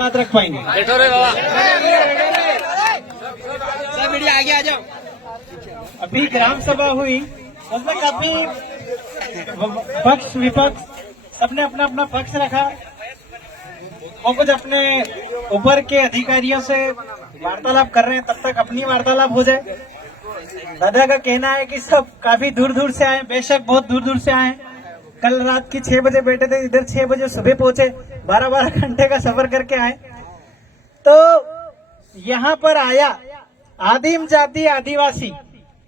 बात रख पाएंगे। बैठो रे बाबा, सब मीडिया आगे आ जाओ। अभी ग्राम सभा हुई, उसमें काफी पक्ष विपक्ष सबने अपना अपना पक्ष रखा और कुछ अपने ऊपर के अधिकारियों से वार्तालाप कर रहे हैं। तब तक अपनी वार्तालाप हो जाए। दादा का कहना है कि सब काफी दूर दूर से आए, बेशक बहुत दूर दूर से आए। कल रात की 6 बजे बैठे थे, इधर 6 बजे सुबह पहुंचे, 12-12 घंटे का सफर करके आए। तो यहाँ पर आया आदिम जाति आदिवासी,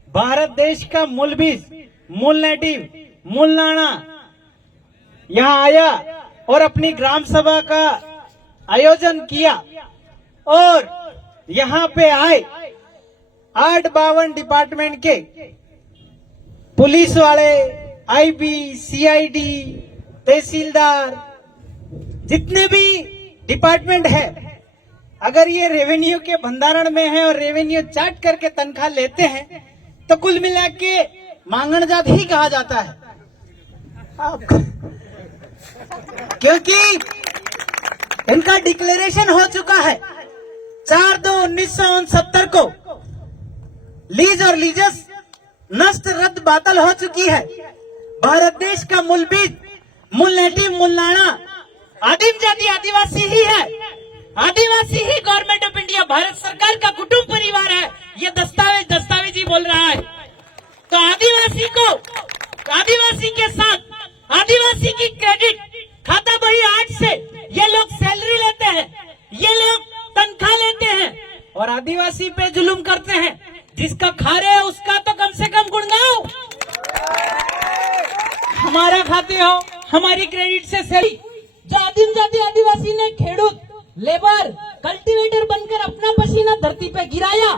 भारत देश का मूल बीज, मूल नेटिव, मूल नाना यहाँ आया और अपनी ग्राम सभा का आयोजन किया। और यहाँ पे आए 8-52 डिपार्टमेंट के पुलिस वाले, आईबी, सीआईडी, तहसीलदार, जितने भी डिपार्टमेंट है, अगर ये रेवेन्यू के भंडारण में है और रेवेन्यू चाट करके तनख्वाह लेते हैं तो कुल मिला के मांगण जात ही कहा जाता है। क्योंकि इनका डिक्लेरेशन हो चुका है 4/2/1969 को। लीज और लीजस नष्ट रद्द बातल हो चुकी है। भारत देश का मूल बीज, मूल नेटिव, मूल नाना आदिम जाति आदिवासी ही है। आदिवासी ही गवर्नमेंट ऑफ इंडिया, भारत सरकार का कुटुंब परिवार है। ये दस्तावेज ही बोल रहा है। तो आदिवासी को, आदिवासी के साथ आदिवासी की क्रेडिट खाता बही 8 से ये लोग सैलरी लेते हैं, ये लोग तनख्वाह लेते हैं और आदिवासी पे जुल्म करते हैं। जिसका खा रहे हो उसका तो कम से कम गुण गाओ। हमारा खाते हो, हमारी क्रेडिट से सही। जो आदिम जाति आदिवासी ने खेडूत, लेबर, कल्टीवेटर बनकर अपना पसीना धरती पे गिराया,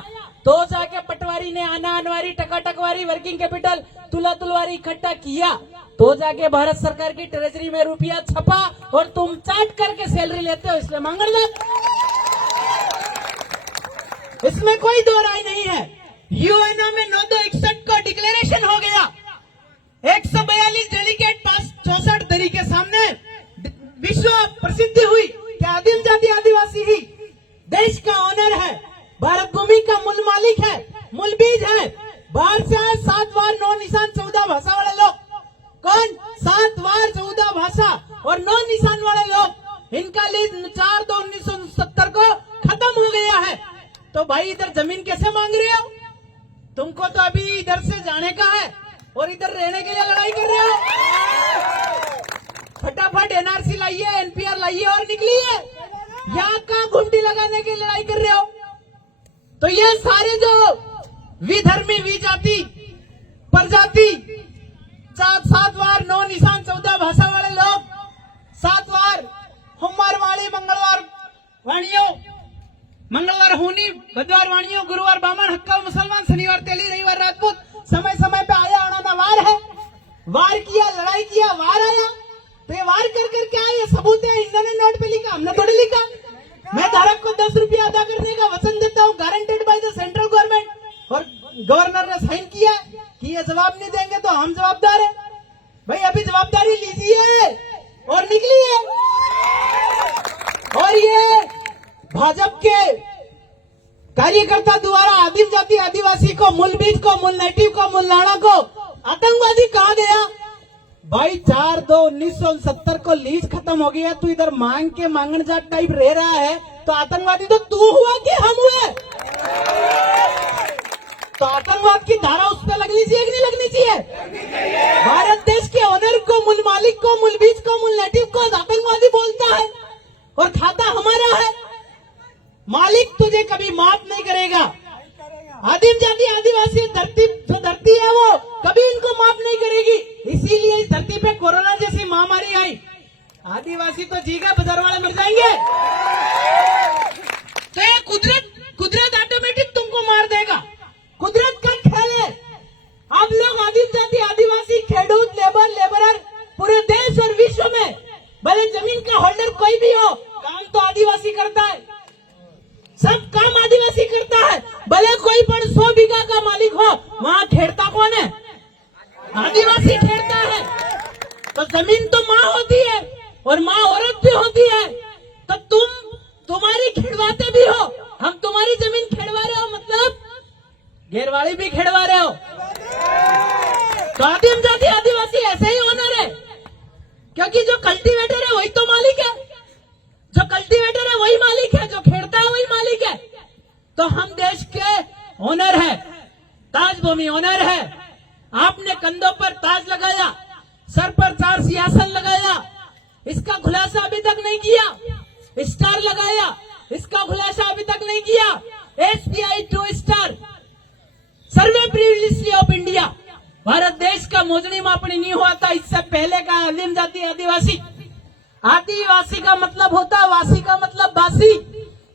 तो जाके पटवारी ने आना अनवारी, टकाटकवारी, वर्किंग कैपिटल, तुला तुलवारी इकट्ठा किया, तो जाके भारत सरकार की ट्रेजरी में रुपया छपा और तुम चाट करके सैलरी लेते हो, इसलिए मांगण जात। इसमें कोई दो राय नहीं है। यूएनओ में 9/2/61 को डिक्लेरेशन हो गया। 142 डेलीगेट पास 64 दरी के सामने विश्व प्रसिद्धि हुई कि आदिम जाति आदिवासी ही देश का ऑनर है, भारत भूमि का मूल मालिक है, मूल बीज है। बाहर से आए 7 वार 9 निशान 14 भाषा वाले लोग। कौन? 7 वार 14 भाषा और 9 निशान वाले लोग। इनका लीज 4/2/1969 को खत्म हो गया है। तो भाई इधर जमीन कैसे मांग रहे हो? तुमको तो अभी इधर से जाने का है और इधर रहने के लिए लड़ाई कर रहे हो। फटाफट एनआरसी लाइए, एनपीआर लाइए और निकलिए। यहाँ का घुमटी लगाने की लड़ाई कर रहे हो। तो ये सारे जो विधर्मी, विजाति, प्रजाति, 7 वार 9 निशान 14 भाषा वाले लोग, 7 वार सोमवार वाणी, मंगलवार वाणियों, मंगलवार होनी, बुधवार वाणियों, गुरुवार बामण, हक्का मुसलमान, शनिवार तेली, रविवार राजपूत। समय समय पे आया आना वार है। वार किया, लड़ाई किया, वार आया। तो ये वार कर करके आया, ये सबूत है। इन्होंने नोट पे लिखा, हमने थोड़ी लिखा। मैं धारक को 10 रुपया अदा करने का वचन देता हूँ, guaranteed by the central government. और गवर्नर ने साइन किया कि ये जवाब नहीं देंगे तो हम जवाबदार है। भाई अभी जवाबदारी लीजिए और निकलिए। और ये भाजपा के कार्यकर्ता द्वारा आदिम जाति आदिवासी को, मूल बीज को, मूल नेटिव को, मूल नाना को आतंकवादी कहा गया। भाई 4/2/1969 को लीज खत्म हो गया, तू इधर मांग के मांगण जाट टाइप रह रहा है, तो आतंकवादी तो तू हुआ कि हम हुए? तो आतंकवाद की धारा उस पर लगनी चाहिए कि नहीं लगनी चाहिए? भारत देश के ओनर को, मूल मालिक को, मूल बीज को, मूल नेटिव को आतंकवादी बोलता है और खाता हमारा है। मालिक तुझे कभी माफ नहीं करेगा। आदिम जाति आदिवासी धरती, जो धरती है वो कभी इनको माफ नहीं करेगी। इसीलिए इस धरती पे कोरोना जैसी महामारी आई। आदिवासी तो जीगा, बाजार वाले मर जाएंगे। तो ये कुदरत ऑटोमेटिक तुमको मार देगा। कुदरत का खेल है। आप लोग आदिम जाति आदिवासी, खेडूत, लेबरर पूरे देश और विश्व में, भले जमीन का होल्डर कोई भी हो, काम तो आदिवासी करता है। सब काम आदिवासी करता है। भले कोई पर 100 बीघा का मालिक हो, वहाँ खेड़ता कौन है? आदिवासी खेड़ता है। तो जमीन तो माँ होती है और माँ औरत भी होती है। तो खेड़वाते भी हो, हम तुम्हारी जमीन खेड़वा रहे हो मतलब घेरवाड़ी भी खेड़वा रहे हो। तो आदिम जाति आदिवासी ऐसे ही ओनर है, क्योंकि जो कल्टीवेटर है वही तो मालिक है, जो कल्टीवेटर है वही मालिक है, जो खेड़ता है वही मालिक है। तो हम देश के ओनर है, ताज भूमि ओनर है। आपने कंधों पर ताज लगाया, सर पर 4 सिंहासन लगाया, इसका खुलासा अभी तक नहीं किया। स्टार लगाया, इसका खुलासा अभी तक नहीं किया। SBI 2 star survey privilege of India, Bharat देश का मोजनी मापनी नहीं हुआ था इससे पहले का आदिम जाति आदिवासी। आदिवासी का मतलब होता है वासी का मतलब बासी,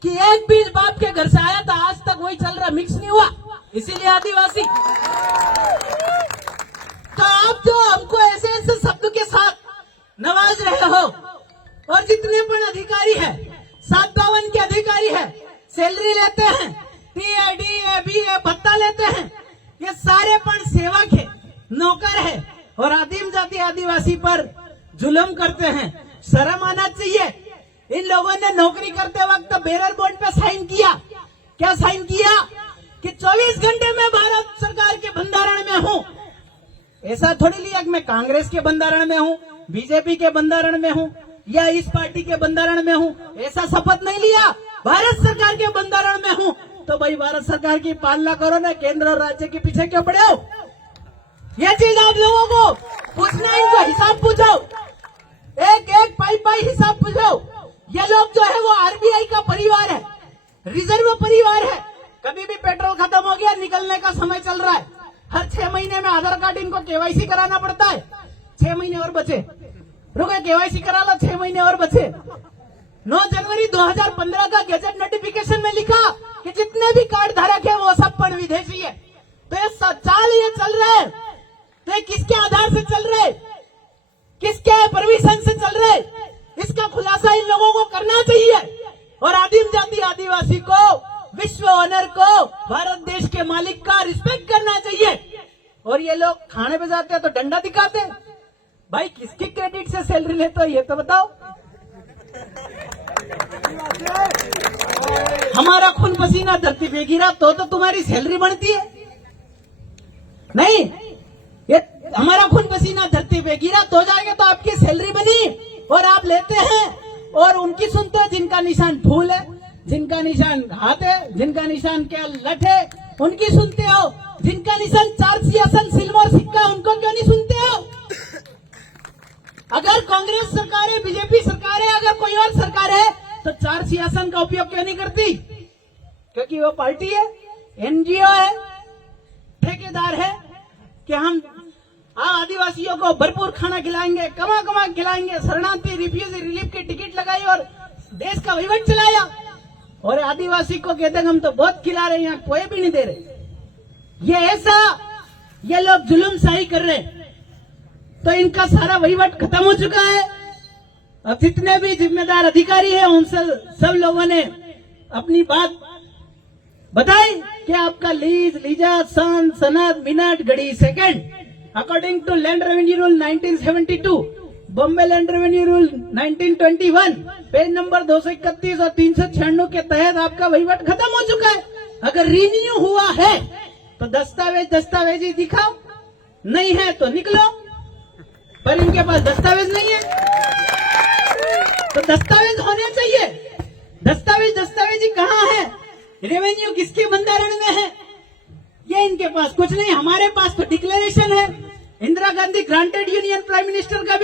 कि एक बीज बाप के घर से आया था आज तक वही चल रहा, मिक्स नहीं हुआ, इसीलिए आदिवासी। तो आप जो हमको ऐसे ऐसे शब्द के साथ नवाज रहे हो, और जितने पण अधिकारी है 752 के अधिकारी है, सैलरी लेते हैं, टीए डीए बीए भत्ता लेते हैं, ये सारे पण सेवक है, नौकर है, और आदिम जाति आदिवासी पर जुल्म करते हैं। शर्म आना चाहिए। इन लोगों ने नौकरी करते वक्त बेरर बॉन्ड पे साइन किया। क्या साइन किया? कि 24 घंटे में भारत सरकार के बंधारण में हूं। ऐसा थोड़ी लिया कि मैं कांग्रेस के बंधारण में हूं, बीजेपी के बंधारण में हूं, या इस पार्टी के बंधारण में हूं, ऐसा शपथ नहीं लिया। भारत सरकार के बंधारण में हूं, तो भाई भारत सरकार की पालना करो ना, केंद्र और राज्य के पीछे क्यों पड़े हो? ये चीज आप लोगों को पूछना, इनको हिसाब पूछो, एक एक पाई हिसाब पूछो। ये लोग जो है वो RBI का परिवार है, रिजर्व परिवार है। कभी भी पेट्रोल खत्म हो गया, निकलने का समय चल रहा है, हर 6 महीने में आधार कार्ड इनको KYC कराना पड़ता है। 6 महीने और बचे, रुको KYC करा लो, 6 महीने और बचे। 9 जनवरी 2015 का गजट नोटिफिकेशन में लिखा कि जितने भी कार्ड धारक है वो सब पण विदेशी है। तो ये चाल ये चल रहा है, तो ये किसके आधार से चल रहे, किसके परमिशन से चल रहे, इसका खुलासा इन लोगों को करना चाहिए। और आदिम जाति आदिवासी को, विश्व ओनर को, भारत देश के मालिक का रिस्पेक्ट करना चाहिए। और ये लोग खाने पे जाते हैं तो डंडा दिखाते हैं। भाई किसकी क्रेडिट से सैलरी लेते हो ये तो बताओ। हमारा खून पसीना धरती पे गिरा तो तुम्हारी सैलरी बढ़ती है? नहीं, ये हमारा खून पसीना धरती पे गिरा तो जाएगा तो आपकी सैलरी बनी, और आप लेते हैं और उनकी सुनते हो जिनका निशान फूल है, जिनका निशान हाथ है, जिनका निशान क्या लठ है, उनकी सुनते हो। जिनका निशान 4 सिंहासन सिल्वर सिक्का, उनको क्यों नहीं सुनते हो? अगर कांग्रेस सरकार है, बीजेपी सरकार है, अगर कोई और सरकार है, तो 4 सिंहासन का उपयोग क्यों नहीं करती? क्योंकि वो पार्टी है, NGO है, ठेकेदार है, कि हम आदिवासियों को भरपूर खाना खिलाएंगे, कमा खिलाएंगे, शरणार्थी रिफ्यूजी रिलीफ की टिकट लगाई और देश का वहीवट चलाया। और आदिवासी को कहते हैं हम तो बहुत खिला रहे हैं, यहाँ कोई भी नहीं दे रहे। ये ऐसा ये लोग जुल्मशाही कर रहे, तो इनका सारा वहीवट खत्म हो चुका है। अब जितने भी जिम्मेदार अधिकारी हैं उनसे सब लोगों ने अपनी बात बताई कि आपका लीज, लीजा, सन, सनद, मिनट, घड़ी, second according to land revenue rule 1972, Bombay land revenue rule 1921, page number 231 और 396 के तहत आपका वहीवट खत्म हो चुका है। अगर रिन्यू हुआ है तो दस्तावेज ही दिखाओ, नहीं है तो निकलो। पर इनके पास दस्तावेज नहीं है, तो दस्तावेज होने चाहिए। दस्तावेज ही कहाँ है? रेवेन्यू किसके बंधारण में है? ये इनके पास कुछ नहीं। हमारे पास तो डिक्लेरेशन है, Indira Gandhi granted union prime minister का भी